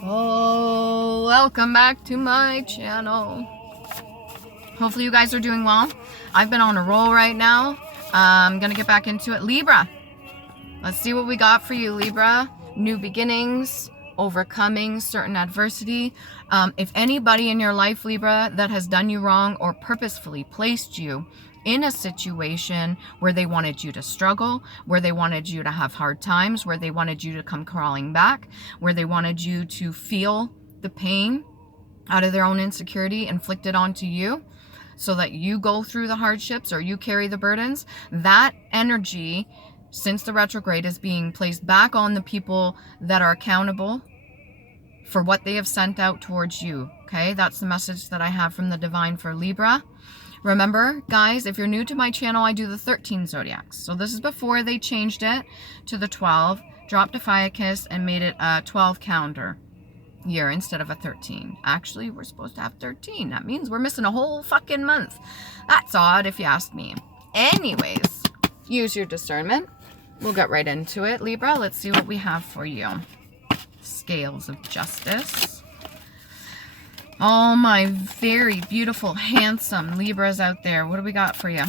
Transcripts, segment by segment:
Oh, welcome back to my channel. Hopefully you guys are doing well. I've been on a roll right now. I'm gonna get back into it. Libra, let's see what we got for you, Libra. New beginnings, overcoming certain adversity. If anybody in your life, Libra, that has done you wrong or purposefully placed you in a situation where they wanted you to struggle, where they wanted you to have hard times, where they wanted you to come crawling back, where they wanted you to feel the pain out of their own insecurity inflicted onto you so that you go through the hardships or you carry the burdens, that energy, since the retrograde, is being placed back on the people that are accountable for what they have sent out towards you. Okay, that's the message that I have from the divine for Libra. Remember, guys, if you're new to my channel, I do the 13 zodiacs. So this is before they changed it to the 12, dropped Ophiuchus, and made it a 12 calendar year instead of a 13. Actually, we're supposed to have 13. That means we're missing a whole fucking month. That's odd if you ask me. Anyways, use your discernment. We'll get right into it. Libra, let's see what we have for you. Scales of justice. All my very beautiful, handsome Libras out there. What do we got for you?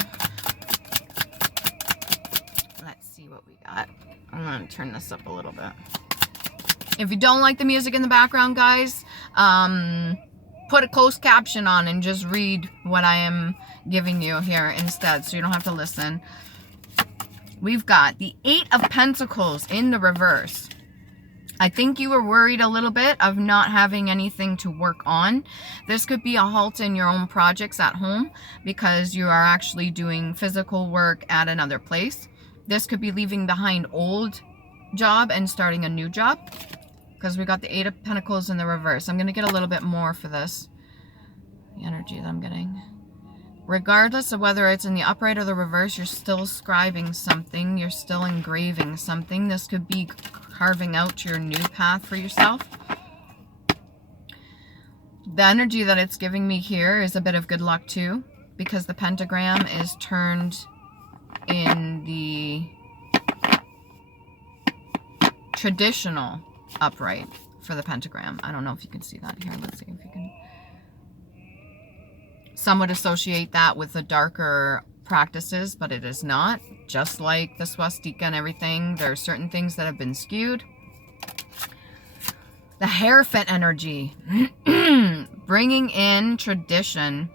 Let's see what we got. I'm going to turn this up a little bit. If you don't like the music in the background, guys, put a closed caption on and just read what I am giving you here instead, so you don't have to listen. We've got the 8 of Pentacles in the reverse. I think you were worried a little bit of not having anything to work on. This could be a halt in your own projects at home because you are actually doing physical work at another place. This could be leaving behind old job and starting a new job because we got the 8 of Pentacles in the reverse. I'm going to get a little bit more for this, the energy that I'm getting. Regardless of whether it's in the upright or the reverse, you're still scribing something. You're still engraving something. This could be carving out your new path for yourself. The energy that it's giving me here is a bit of good luck too, because the pentagram is turned in the traditional upright for the pentagram. I don't know if you can see that here. Let's see if you can. Some would associate that with the darker practices, but it is not. Just like the swastika and everything, there are certain things that have been skewed. The Hierophant energy, bringing in tradition.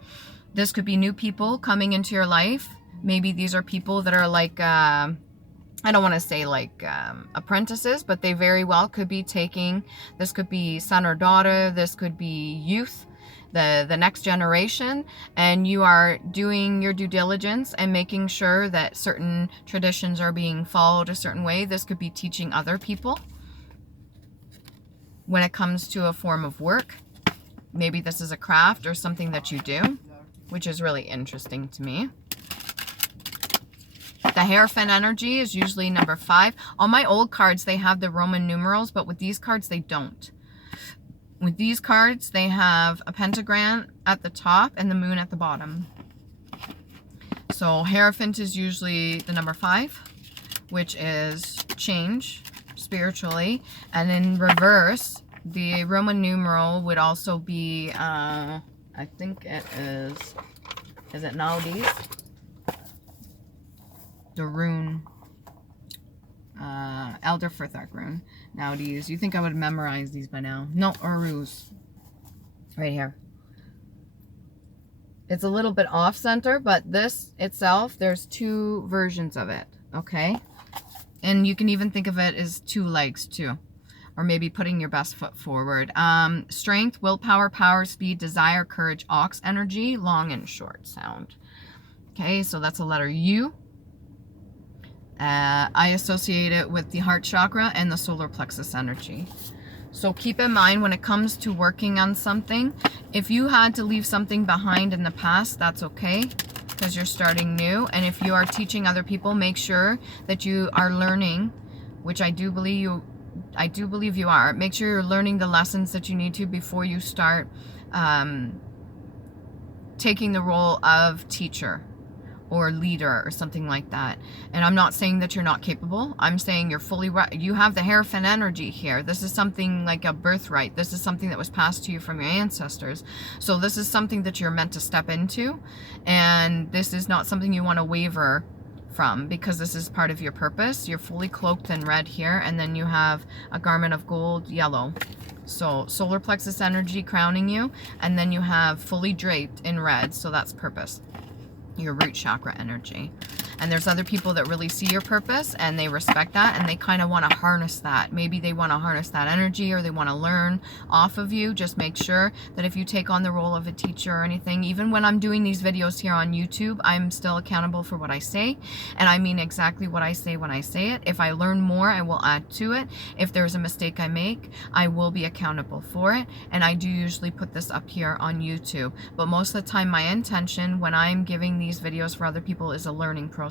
This could be new people coming into your life. Maybe these are people that are like, I don't want to say like apprentices, but they very well could be taking, this could be son or daughter, this could be youth, the next generation, and you are doing your due diligence and making sure that certain traditions are being followed a certain way. This could be teaching other people when it comes to a form of work. Maybe this is a craft or something that you do, which is really interesting to me. The Hierophant energy is usually number 5. On my old cards, they have the Roman numerals, but with these cards, they don't. With these cards, they have a pentagram at the top and the moon at the bottom. So Hierophant is usually the number 5, which is change spiritually. And in reverse, the Roman numeral would also be, I think it is it Nowadays? The rune, Elder Furthark rune. Nowadays, you think I would memorize these by now? No, Uruz. Right here. It's a little bit off center, but this itself, there's 2 versions of it, okay? And you can even think of it as 2 legs too, or maybe putting your best foot forward. Strength, willpower, power, speed, desire, courage, ox energy, long and short sound. Okay, so that's a letter U. I associate it with the heart chakra and the solar plexus energy. So keep in mind when it comes to working on something, if you had to leave something behind in the past, that's okay, because you're starting new. And if you are teaching other people, make sure that you are learning, which I do believe you are. Make sure you're learning the lessons that you need to before you start taking the role of teacher or leader or something like that. And I'm not saying that you're not capable. I'm saying you're fully, you have the Hierophant energy here. This is something like a birthright. This is something that was passed to you from your ancestors. So this is something that you're meant to step into. And this is not something you want to waver from, because this is part of your purpose. You're fully cloaked in red here, and then you have a garment of gold yellow. So solar plexus energy crowning you, and then you have fully draped in red, so that's purpose, your root chakra energy. And there's other people that really see your purpose and they respect that, and they kind of want to harness that. Maybe they want to harness that energy, or they want to learn off of you. Just make sure that if you take on the role of a teacher or anything, even when I'm doing these videos here on YouTube, I'm still accountable for what I say, and I mean exactly what I say when I say it. If I learn more, I will add to it. If there's a mistake I make, I will be accountable for it, and I do usually put this up here on YouTube. But most of the time, my intention when I'm giving these videos for other people is a learning process,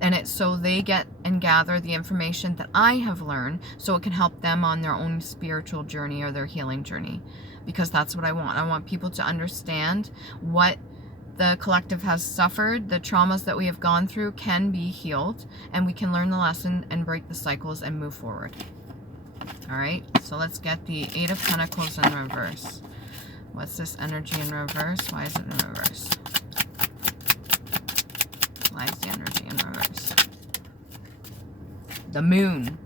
and it's so they get and gather the information that I have learned, so it can help them on their own spiritual journey or their healing journey, because that's what I want. I want people to understand what the collective has suffered. The traumas that we have gone through can be healed, and we can learn the lesson and break the cycles and move forward. All right, so let's get the Eight of Pentacles in reverse. What's this energy in reverse? Why is it in reverse? Why is the energy in reverse? The Moon.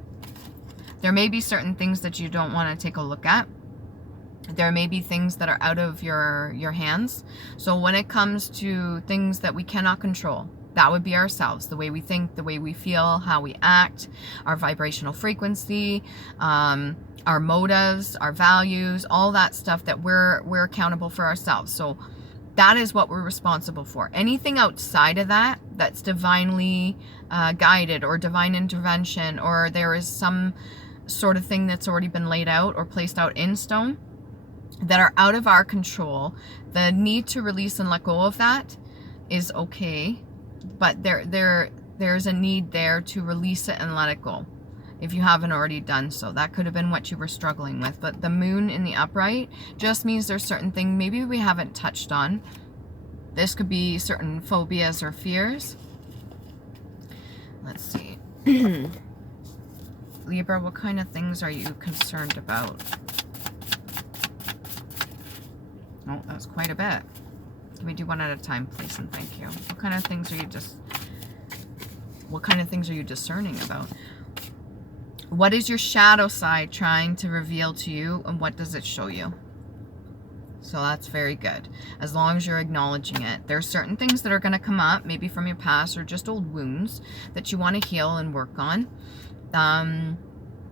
There may be certain things that you don't want to take a look at. There may be things that are out of your hands. So when it comes to things that we cannot control, that would be ourselves, the way we think, the way we feel, how we act, our vibrational frequency, our motives, our values, all that stuff that we're accountable for ourselves. So that is what we're responsible for. Anything outside of that, that's divinely guided or divine intervention, or there is some sort of thing that's already been laid out or placed out in stone that are out of our control, the need to release and let go of that is okay. But there's a need there to release it and let it go if you haven't already done so. That could have been what you were struggling with. But the Moon in the upright just means there's certain things maybe we haven't touched on. This could be certain phobias or fears. Let's see. Libra, what kind of things are you concerned about? Oh, that was quite a bit. Can we do one at a time, please, and thank you. What kind of things are you discerning about? What is your shadow side trying to reveal to you, and what does it show you? So that's very good. As long as you're acknowledging it. There's certain things that are going to come up, maybe from your past or just old wounds that you want to heal and work on.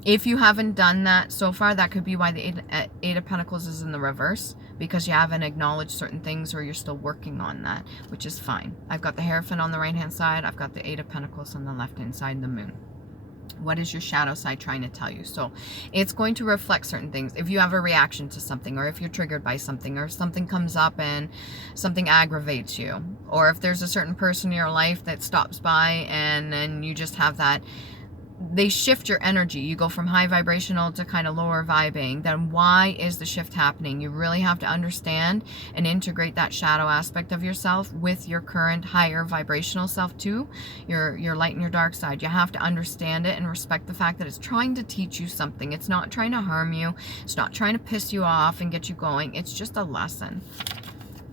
If you haven't done that so far, that could be why the Eight of Pentacles is in the reverse, because you haven't acknowledged certain things, or you're still working on that, which is fine. I've got the Hierophant on the right-hand side. I've got the Eight of Pentacles on the left-hand side, the Moon. What is your shadow side trying to tell you? So it's going to reflect certain things. If you have a reaction to something, or if you're triggered by something, or if something comes up and something aggravates you, or if there's a certain person in your life that stops by and then you just have that, they shift your energy. You go from high vibrational to kind of lower vibing. Then why is the shift happening? You really have to understand and integrate that shadow aspect of yourself with your current higher vibrational self too, your light and your dark side. You have to understand it and respect the fact that it's trying to teach you something. It's not trying to harm you. It's not trying to piss you off and get you going. It's just a lesson.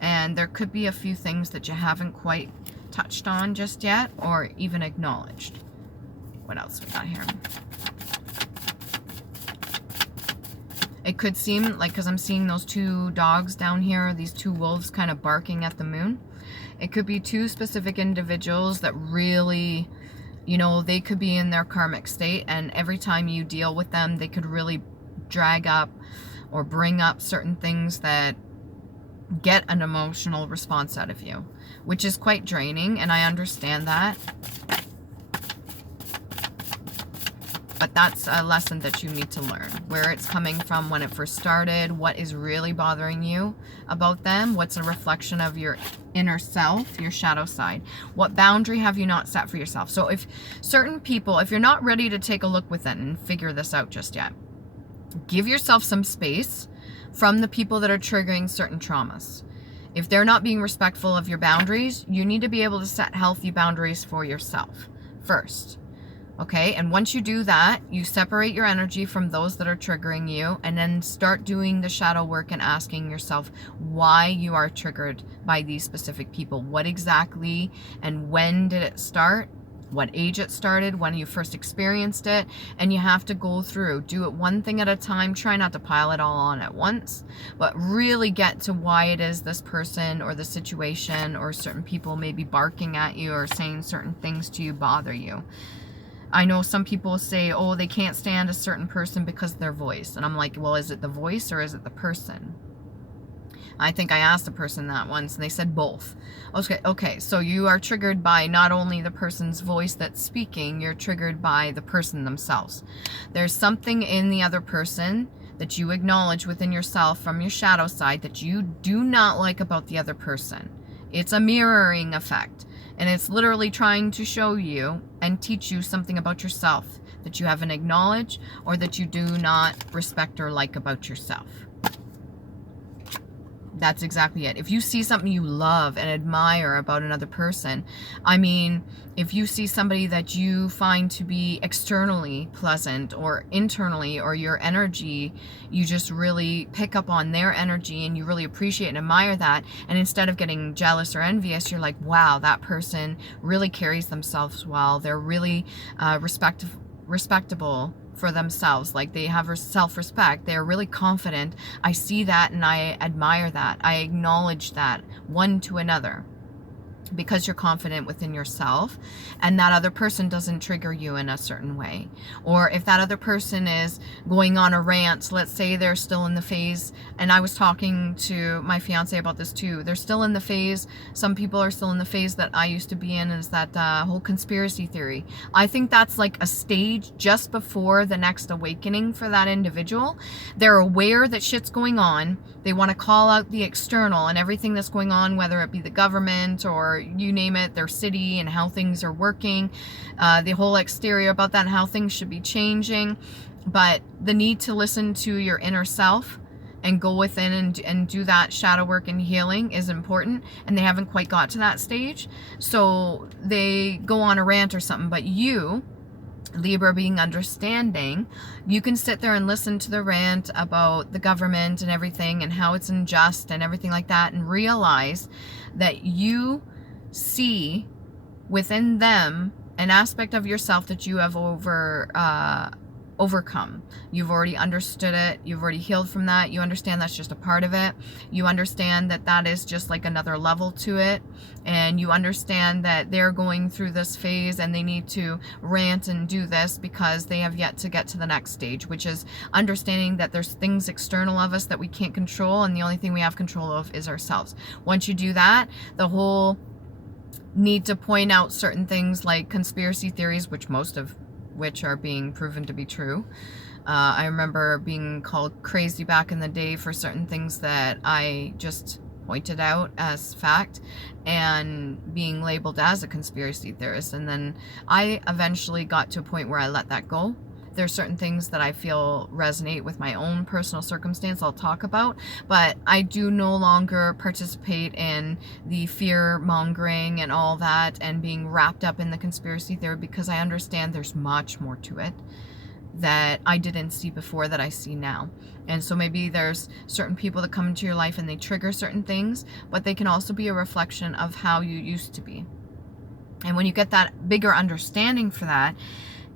And there could be a few things that you haven't quite touched on just yet, or even acknowledged. What else we got here? It could seem like, because I'm seeing those two dogs down here, these two wolves kind of barking at the moon. It could be two specific individuals that really, you know, they could be in their karmic state, and every time you deal with them, they could really drag up or bring up certain things that get an emotional response out of you, which is quite draining, and I understand that. But that's a lesson that you need to learn. Where it's coming from, when it first started, what is really bothering you about them, what's a reflection of your inner self, your shadow side. What boundary have you not set for yourself? So if certain people, if you're not ready to take a look within and figure this out just yet, give yourself some space from the people that are triggering certain traumas. If they're not being respectful of your boundaries, you need to be able to set healthy boundaries for yourself first. Okay, and once you do that, you separate your energy from those that are triggering you, and then start doing the shadow work and asking yourself why you are triggered by these specific people. What exactly and when did it start? What age it started, when you first experienced it, and you have to go through, do it one thing at a time. Try not to pile it all on at once, but really get to why it is this person or the situation or certain people may be barking at you or saying certain things to you bother you. I know some people say, oh, they can't stand a certain person because of their voice. And I'm like, well, is it the voice or is it the person? I think I asked a person that once and they said both. Okay, so you are triggered by not only the person's voice that's speaking, you're triggered by the person themselves. There's something in the other person that you acknowledge within yourself from your shadow side that you do not like about the other person. It's a mirroring effect. And it's literally trying to show you and teach you something about yourself that you haven't acknowledged or that you do not respect or like about yourself. That's exactly it. If you see something you love and admire about another person, I mean, if you see somebody that you find to be externally pleasant or internally, or your energy, you just really pick up on their energy and you really appreciate and admire that. And instead of getting jealous or envious, you're like, wow, that person really carries themselves well. They're really respectable for themselves, like they have self-respect, they're really confident. I see that and I admire that. I acknowledge that one to another because you're confident within yourself, and that other person doesn't trigger you in a certain way. Or if that other person is going on a rant, let's say they're still in the phase, and I was talking to my fiance about this too, they're still in the phase, some people are still in the phase that I used to be in, is that whole conspiracy theory. I think that's like a stage just before the next awakening for that individual. They're aware that shit's going on. They want to call out the external and everything that's going on, whether it be the government or you name it, their city, and how things are working, the whole exterior about that and how things should be changing. But the need to listen to your inner self and go within and do that shadow work and healing is important, and they haven't quite got to that stage, so they go on a rant or something. But you, Libra, being understanding, you can sit there and listen to the rant about the government and everything and how it's unjust and everything like that, and realize that you see within them an aspect of yourself that you have overcome. You've already understood it. You've already healed from that. You understand that's just a part of it. You understand that that is just like another level to it. And you understand that they're going through this phase and they need to rant and do this because they have yet to get to the next stage, which is understanding that there's things external of us that we can't control, and the only thing we have control of is ourselves. Once you do that, the whole need to point out certain things like conspiracy theories, which most of which are being proven to be true. I remember being called crazy back in the day for certain things that I just pointed out as fact and being labeled as a conspiracy theorist. And then I eventually got to a point where I let that go. There's certain things that I feel resonate with my own personal circumstance I'll talk about, but I do no longer participate in the fear mongering and all that and being wrapped up in the conspiracy theory, because I understand there's much more to it that I didn't see before that I see now. And so maybe there's certain people that come into your life and they trigger certain things, but they can also be a reflection of how you used to be. And when you get that bigger understanding for that,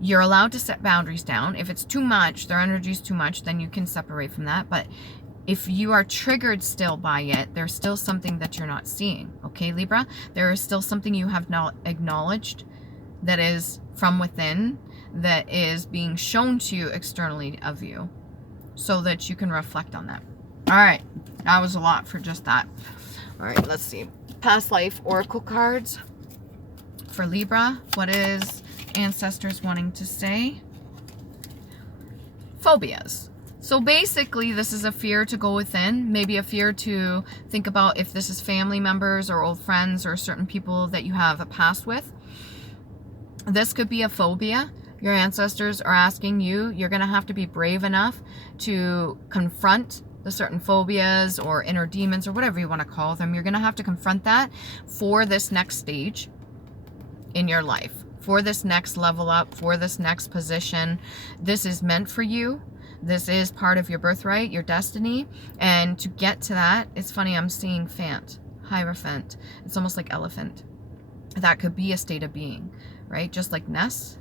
you're allowed to set boundaries down. If it's too much, their energy is too much, then you can separate from that. But if you are triggered still by it, there's still something that you're not seeing. Okay, Libra? There is still something you have not acknowledged that is from within, that is being shown to you externally of you, so that you can reflect on that. All right, that was a lot for just that. All right, let's see. Past life oracle cards for Libra. What is ancestors wanting to say? Phobias. So basically this is a fear to go within, maybe a fear to think about if this is family members or old friends or certain people that you have a past with. This could be a phobia. Your ancestors are asking you, you're going to have to be brave enough to confront with certain phobias or inner demons or whatever you want to call them. You're going to have to confront that for this next stage in your life, for this next level up, for this next position. This is meant for you. This is part of your birthright, your destiny. And to get to that, it's funny, I'm seeing Fant, Hierophant. It's almost like elephant. That could be a state of being, right? Just like Ness.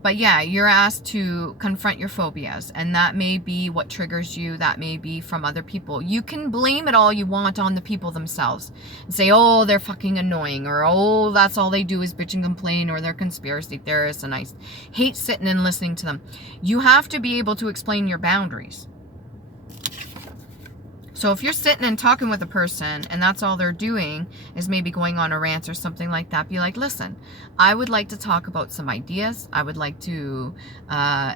But yeah, you're asked to confront your phobias, and that may be what triggers you. That may be from other people. You can blame it all you want on the people themselves and say, oh, they're fucking annoying, or oh, that's all they do is bitch and complain, or they're conspiracy theorists, and I hate sitting and listening to them. You have to be able to explain your boundaries. So if you're sitting and talking with a person and that's all they're doing is maybe going on a rant or something like that, be like, listen, I would like to talk about some ideas. I would like to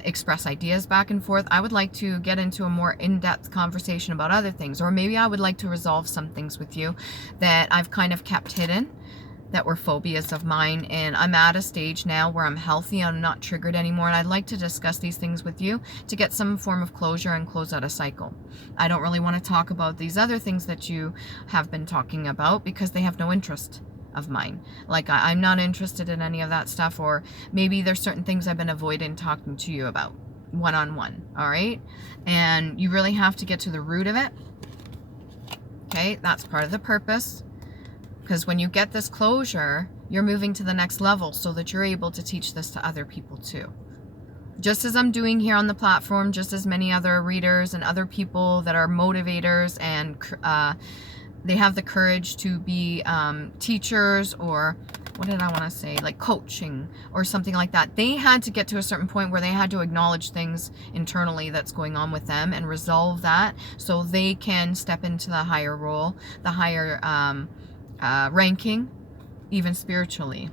express ideas back and forth. I would like to get into a more in-depth conversation about other things. Or maybe I would like to resolve some things with you that I've kind of kept hidden, that were phobias of mine, and I'm at a stage now where I'm healthy, I'm not triggered anymore, and I'd like to discuss these things with you to get some form of closure and close out a cycle. I don't really want to talk about these other things that you have been talking about because they have no interest of mine. Like, I'm not interested in any of that stuff, or maybe there's certain things I've been avoiding talking to you about one-on-one, all right? And you really have to get to the root of it, okay? That's part of the purpose. Because when you get this closure, you're moving to the next level so that you're able to teach this to other people too. Just as I'm doing here on the platform, just as many other readers and other people that are motivators and they have the courage to be teachers, or what did I want to say, like coaching or something like that. They had to get to a certain point where they had to acknowledge things internally that's going on with them and resolve that so they can step into the higher role, the higher ranking, even spiritually.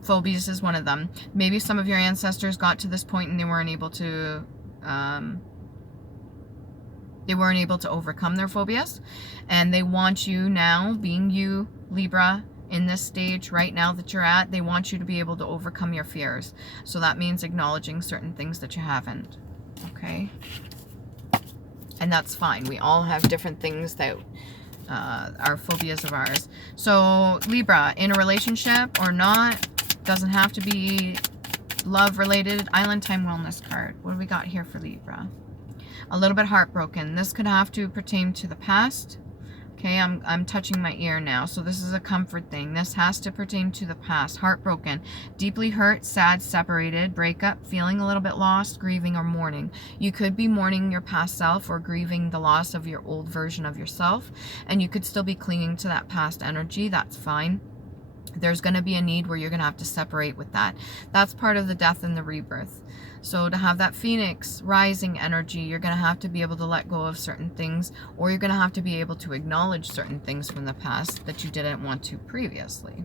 Phobias is one of them. Maybe some of your ancestors got to this point and they weren't able to overcome their phobias, and they want you now, being you, Libra, in this stage right now that you're at, they want you to be able to overcome your fears. So that means acknowledging certain things that you haven't, okay? And that's fine. We all have different things that are phobias of ours. So Libra, in a relationship or not, doesn't have to be love related. Island Time Wellness card. What do we got here for Libra? A little bit heartbroken. This could have to pertain to the past. Okay, I'm touching my ear now, so this is a comfort thing. This has to pertain to the past. Heartbroken, deeply hurt, sad, separated, breakup, feeling a little bit lost, grieving, or mourning. You could be mourning your past self or grieving the loss of your old version of yourself, and you could still be clinging to that past energy. That's fine. There's going to be a need where you're going to have to separate with that. That's part of the death and the rebirth. So to have that phoenix rising energy, you're going to have to be able to let go of certain things, or you're going to have to be able to acknowledge certain things from the past that you didn't want to previously,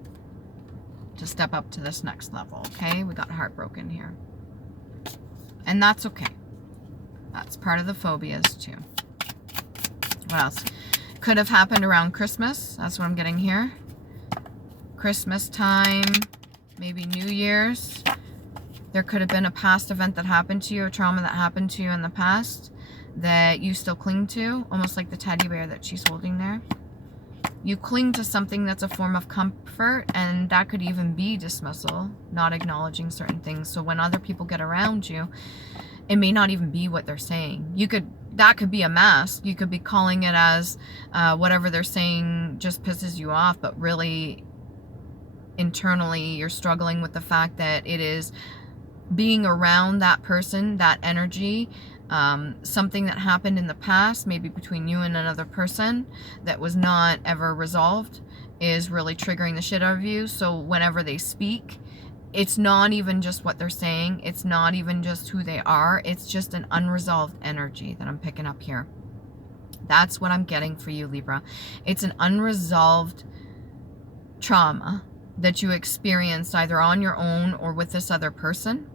to step up to this next level, okay? We got heartbroken here. And that's okay. That's part of the phobias too. What else? Could have happened around Christmas. That's what I'm getting here. Christmas time, maybe New Year's. There could have been a past event that happened to you, a trauma that happened to you in the past that you still cling to, almost like the teddy bear that she's holding there. You cling to something that's a form of comfort, and that could even be dismissal, not acknowledging certain things. So when other people get around you, it may not even be what they're saying. That could be a mask. You could be calling it as whatever they're saying just pisses you off, but really internally you're struggling with the fact that it is being around that person, that energy, something that happened in the past, maybe between you and another person that was not ever resolved, is really triggering the shit out of you. So whenever they speak, it's not even just what they're saying, it's not even just who they are, it's just an unresolved energy that I'm picking up here. That's what I'm getting for you, Libra. It's an unresolved trauma that you experienced either on your own or with this other person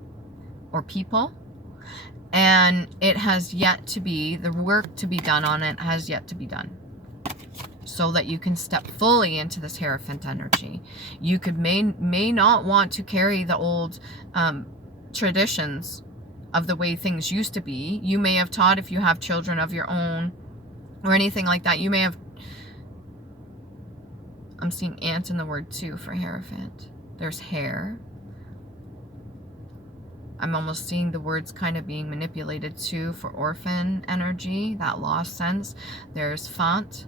or people, and it has yet to be, the work to be done on it has yet to be done, so that you can step fully into this Hierophant energy. You may not want to carry the old traditions of the way things used to be. You may have taught, if you have children of your own or anything like that, you may have, I'm seeing ant in the word too for Hierophant. There's hair. I'm almost seeing the words kind of being manipulated too for orphan energy, that lost sense. There's font.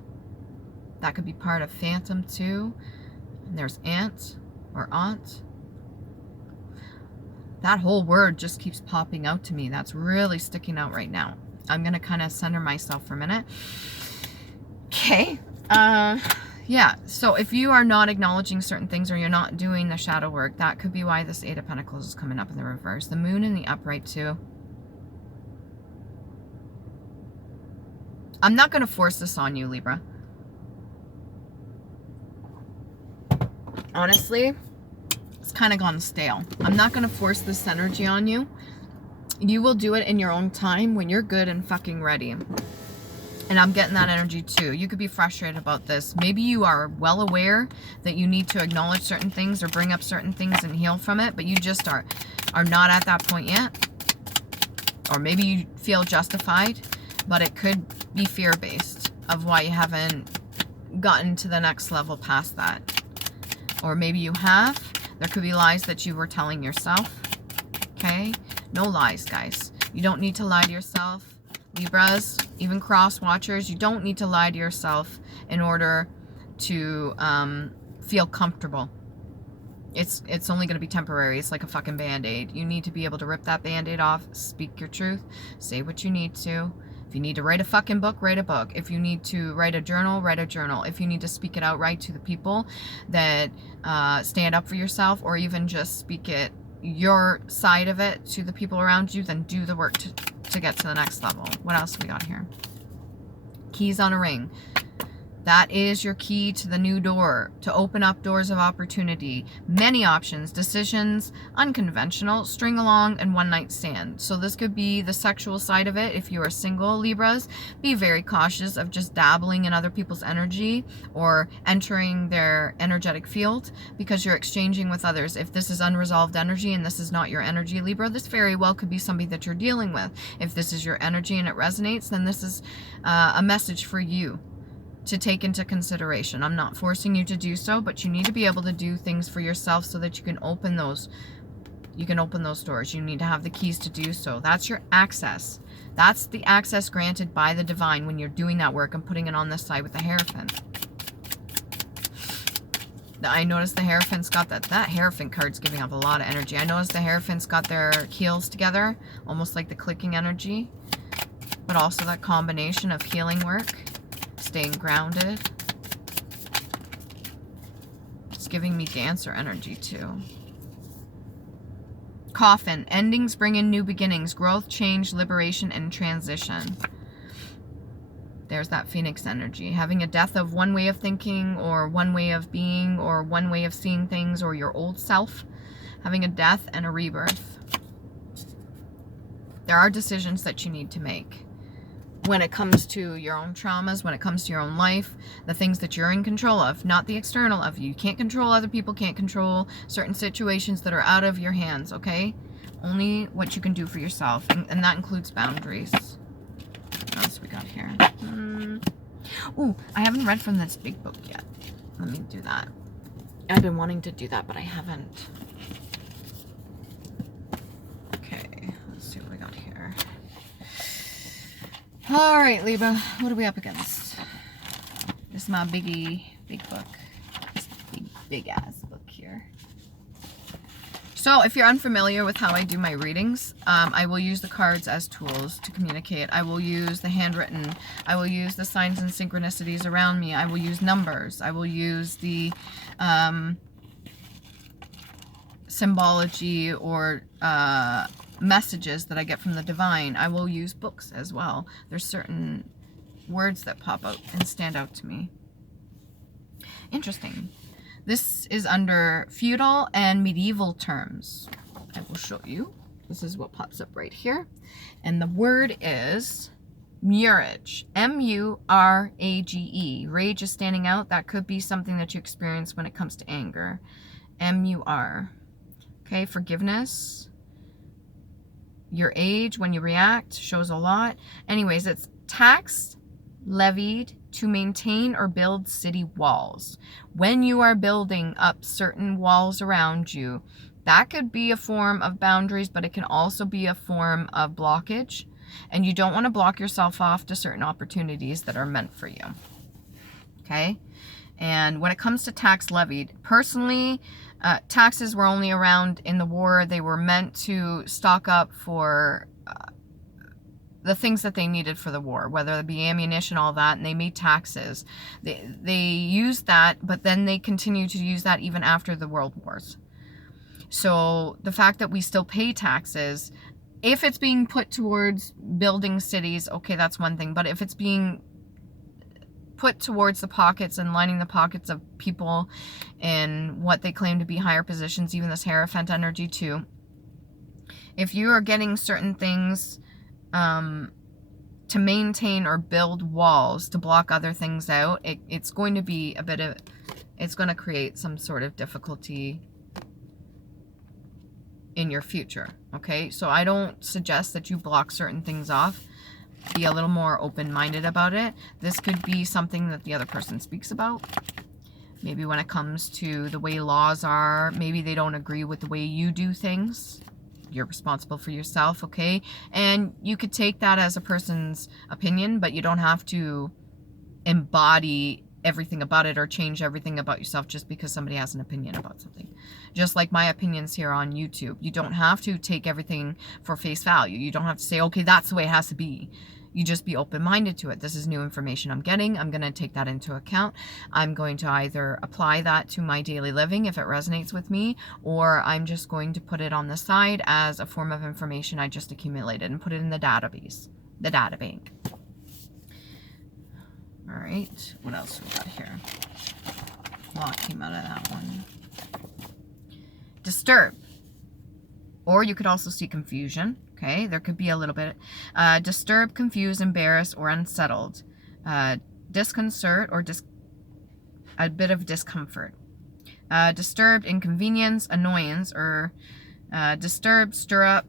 That could be part of phantom too. And there's ant or aunt. That whole word just keeps popping out to me. That's really sticking out right now. I'm going to kind of center myself for a minute. Okay. Yeah, so if you are not acknowledging certain things or you're not doing the shadow work, that could be why this Eight of Pentacles is coming up in the reverse. The moon in the upright too. I'm not going to force this on you, Libra. Honestly, it's kind of gone stale. I'm not going to force this energy on you. You will do it in your own time when you're good and fucking ready. And I'm getting that energy too. You could be frustrated about this. Maybe you are well aware that you need to acknowledge certain things or bring up certain things and heal from it, but you just are not at that point yet. Or maybe you feel justified, but it could be fear-based of why you haven't gotten to the next level past that. Or maybe you have. There could be lies that you were telling yourself. Okay? No lies, guys. You don't need to lie to yourself. Libras, even cross watchers, you don't need to lie to yourself in order to feel comfortable. It's only going to be temporary. It's like a fucking band-aid. You need to be able to rip that band-aid off, speak your truth, say what you need to. If you need to write a fucking book, write a book. If you need to write a journal, write a journal. If you need to speak it outright to the people that stand up for yourself, or even just speak it, your side of it, to the people around you, then do the work to get to the next level. What else we got here? Keys on a ring. That is your key to the new door, to open up doors of opportunity. Many options, decisions, unconventional, string along, and one night stand. So this could be the sexual side of it. If you are single, Libras, be very cautious of just dabbling in other people's energy or entering their energetic field, because you're exchanging with others. If this is unresolved energy and this is not your energy, Libra, this very well could be somebody that you're dealing with. If this is your energy and it resonates, then this is a message for you to take into consideration. I'm not forcing you to do so, but you need to be able to do things for yourself so that you can open those doors. You need to have the keys to do so. That's your access. That's the access granted by the divine when you're doing that work. I'm putting it on this side with the Hierophant. I noticed the Hierophant's got that Hierophant card's giving up a lot of energy. I noticed the Hierophant's got their keels together, almost like the clicking energy, but also that combination of healing work, staying grounded. It's giving me Dancer energy too. Coffin. Endings bring in new beginnings. Growth, change, liberation, and transition. There's that Phoenix energy. Having a death of one way of thinking or one way of being or one way of seeing things or your old self. Having a death and a rebirth. There are decisions that you need to make when it comes to your own traumas, when it comes to your own life, the things that you're in control of, not the external of you. You can't control other people, can't control certain situations that are out of your hands, okay? Only what you can do for yourself, and that includes boundaries. What else we got here? Ooh, I haven't read from this big book yet. Let me do that. I've been wanting to do that, but I haven't. Okay, let's see what we got here. All right, Libra, what are we up against? This is my big book. This big ass book here. So if you're unfamiliar with how I do my readings, I will use the cards as tools to communicate. I will use the handwritten. I will use the signs and synchronicities around me. I will use numbers. I will use the symbology or messages that I get from the divine. I will use books as well. There's certain words that pop out and stand out to me. Interesting. This is under feudal and medieval terms. I will show you. This is what pops up right here. And the word is murage. M-U-R-A-G-E. Rage is standing out. That could be something that you experience when it comes to anger. M-U-R. Okay, forgiveness. your age when you react shows a lot. Anyways, it's tax levied to maintain or build city walls. When you are building up certain walls around you, that could be a form of boundaries, but it can also be a form of blockage. And you don't want to block yourself off to certain opportunities that are meant for you. Okay? And when it comes to tax levied, personally, taxes were only around in the war. They were meant to stock up for the things that they needed for the war, whether it be ammunition, all that, and they made taxes. They used that, but then they continue to use that even after the world wars. So the fact that we still pay taxes, if it's being put towards building cities, okay, that's one thing. But if it's being put towards the pockets and lining the pockets of people in what they claim to be higher positions, even this Hierophant energy too, if you are getting certain things to maintain or build walls to block other things out, it's going to be it's going to create some sort of difficulty in your future. Okay, so I don't suggest that you block certain things off. Be a little more open-minded about it. This could be something that the other person speaks about. Maybe when it comes to the way laws are, maybe they don't agree with the way you do things. You're responsible for yourself, okay? And you could take that as a person's opinion, but you don't have to embody everything about it or change everything about yourself just because somebody has an opinion about something. Just like my opinions here on YouTube. You don't have to take everything for face value. You don't have to say, okay, that's the way it has to be. You just be open-minded to it. This is new information I'm getting. I'm going to take that into account. I'm going to either apply that to my daily living if it resonates with me, or I'm just going to put it on the side as a form of information I just accumulated and put it in the database, the data bank. All right, what else we got here? A lot came out of that one. Disturb. Or you could also see confusion. Okay, there could be a little bit. Disturbed, confused, embarrassed, or unsettled. Disconcert or a bit of discomfort. Disturbed, inconvenience, annoyance, or disturbed, stir up,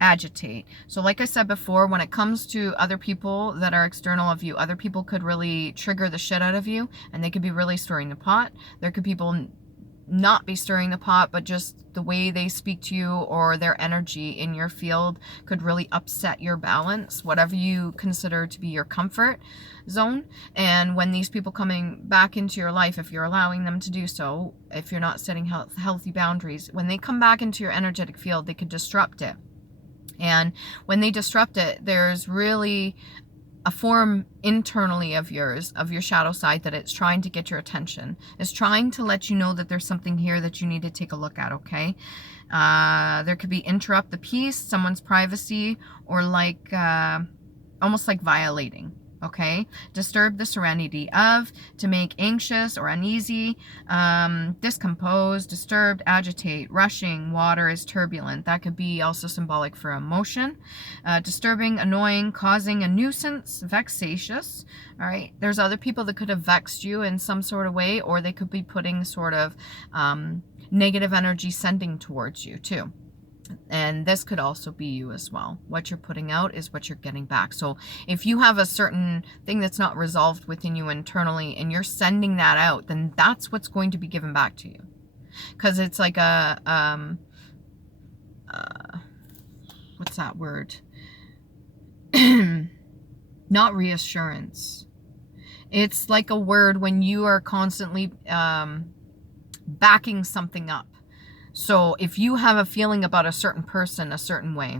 agitate. So like I said before, when it comes to other people that are external of you, other people could really trigger the shit out of you, and they could be really stirring the pot. There could people not be stirring the pot, but just the way they speak to you or their energy in your field could really upset your balance, whatever you consider to be your comfort zone. And when these people coming back into your life, if you're allowing them to do so, if you're not setting healthy boundaries, when they come back into your energetic field, they could disrupt it. And when they disrupt it, there's really a form internally of yours, of your shadow side, that it's trying to get your attention. It's trying to let you know that there's something here that you need to take a look at, okay? There could be interrupt the peace, someone's privacy, or like, almost like violating, okay? Disturb the serenity of, to make anxious or uneasy, discompose, disturbed, agitate, rushing, water is turbulent. That could be also symbolic for emotion. Disturbing, annoying, causing a nuisance, vexatious. All right, there's other people that could have vexed you in some sort of way, or they could be putting sort of negative energy sending towards you too. And this could also be you as well. What you're putting out is what you're getting back. So if you have a certain thing that's not resolved within you internally and you're sending that out, then that's what's going to be given back to you. Because it's like a, what's that word? Not reassurance. It's like a word when you are constantly backing something up. So if you have a feeling about a certain person a certain way,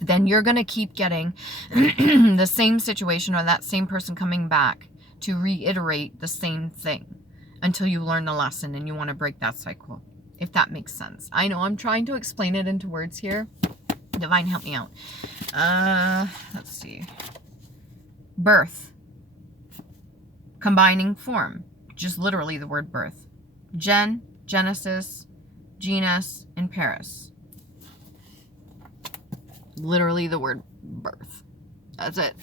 then you're going to keep getting the same situation or that same person coming back to reiterate the same thing until you learn the lesson and you want to break that cycle, if that makes sense. I know I'm trying to explain it into words here. Divine, help me out. Let's see. Birth. Combining form. Just literally the word birth. Genesis, genus, and Paris. Literally the word birth. That's it.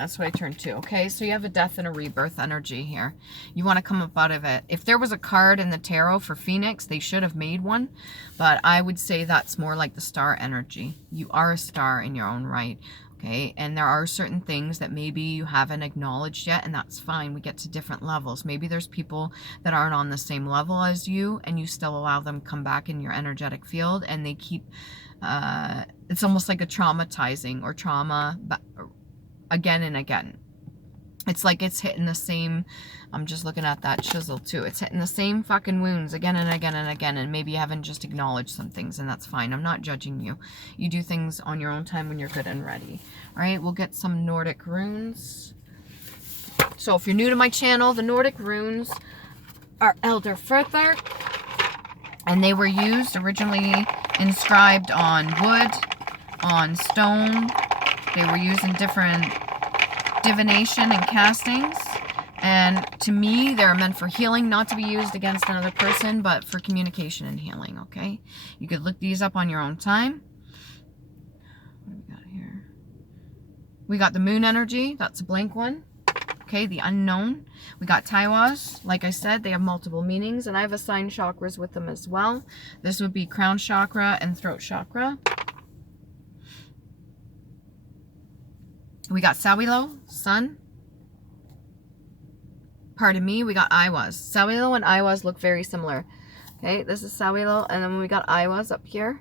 That's what I turned to. Okay, so you have a death and a rebirth energy here. You want to come up out of it. If there was a card in the tarot for Phoenix, they should have made one. But I would say that's more like the star energy. You are a star in your own right. Okay, and there are certain things that maybe you haven't acknowledged yet, and that's fine. We get to different levels. Maybe there's people that aren't on the same level as you, and you still allow them to come back in your energetic field, and they keep, it's almost like a traumatizing or trauma again and again. It's like it's hitting the same, I'm just looking at that chisel too. It's hitting the same fucking wounds again and again and again, and maybe you haven't just acknowledged some things, and that's fine. I'm not judging you. You do things on your own time when you're good and ready. All right, we'll get some Nordic runes. So if you're new to my channel, the Nordic runes are Elder Further, and they were used originally inscribed on wood, on stone. They were used in different divination and castings, and to me they're meant for healing, not to be used against another person, but for communication and healing. Okay, you could look these up on your own time. What do we got here? We got the moon energy, that's a blank one. Okay, the unknown. We got Taiwas. Like I said, they have multiple meanings, and I've assigned chakras with them as well. This would be crown chakra and throat chakra. We got Sawilo, sun. Pardon me, we got Iwas. Sawilo and Iwas look very similar. Okay, this is Sawilo, and then we got Iwas up here.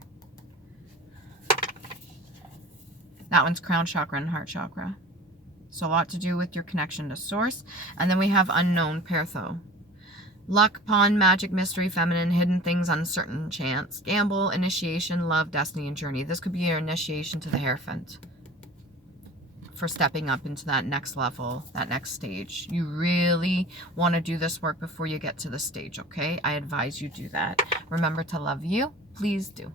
That one's crown chakra and heart chakra. So a lot to do with your connection to source. And then we have unknown, Pertho. Luck, pawn, magic, mystery, feminine, hidden things, uncertain, chance, gamble, initiation, love, destiny, and journey. This could be your initiation to the Hierophant, for stepping up into that next level, that next stage. You really want to do this work before you get to the stage, okay? I advise you do that. Remember to love you. Please do.